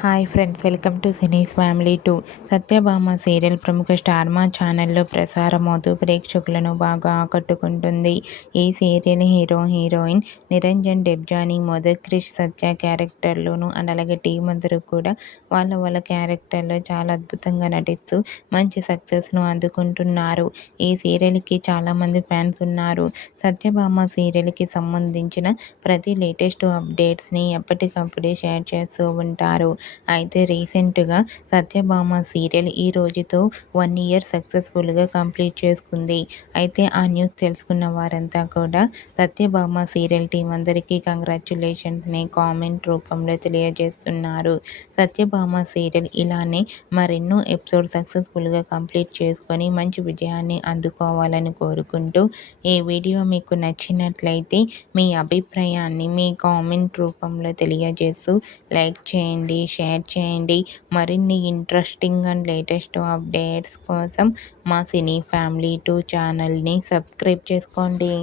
Hi friends, welcome to cine family 2. Satyabhama serial ప్రముఖ star మా ఛానల్లో ప్రసారమవుతూ ప్రేక్షకులను బాగా ఆకట్టుకుంటుంది. ఈ సీరియల్ హీరోయిన్ నిరంజన్, డెబ్జానీ, మధు, క్రిష్, సత్య క్యారెక్టర్లోనూ అలాగే టీం అందరూ కూడా వాళ్ళ క్యారెక్టర్లో చాలా అద్భుతంగా నటిస్తూ మంచి సక్సెస్ను అందుకుంటున్నారు. ఈ సీరియల్కి చాలామంది ఫ్యాన్స్ ఉన్నారు. సత్యభామ సీరియల్కి సంబంధించిన ప్రతి లేటెస్ట్ అప్డేట్స్ని ఎప్పటికప్పుడే షేర్ చేస్తూ ఉంటారు. అయితే రీసెంట్గా సత్యభామ సీరియల్ ఈ రోజుతో 1 year సక్సెస్ఫుల్గా కంప్లీట్ చేసుకుంది. అయితే ఆ న్యూస్ తెలుసుకున్న వారంతా కూడా సత్యభామ సీరియల్ టీం అందరికీ కంగ్రాచ్యులేషన్స్ని కామెంట్ రూపంలో తెలియజేస్తున్నారు. సత్యభామ సీరియల్ ఇలానే మరెన్నో ఎపిసోడ్ సక్సెస్ఫుల్గా కంప్లీట్ చేసుకొని మంచి విజయాన్ని అందుకోవాలని కోరుకుంటూ, ఈ వీడియో మీకు నచ్చినట్లయితే మీ అభిప్రాయాన్ని మీ కామెంట్ రూపంలో తెలియజేస్తూ లైక్ చేయండి, షేర్ చేయండి. మరిన్ని ఇంట్రెస్టింగ్ అండ్ లేటెస్ట్ అప్డేట్స్ కోసం మా సినీ ఫ్యామిలీ 2 ఛానల్ని సబ్స్క్రైబ్ చేసుకోండి.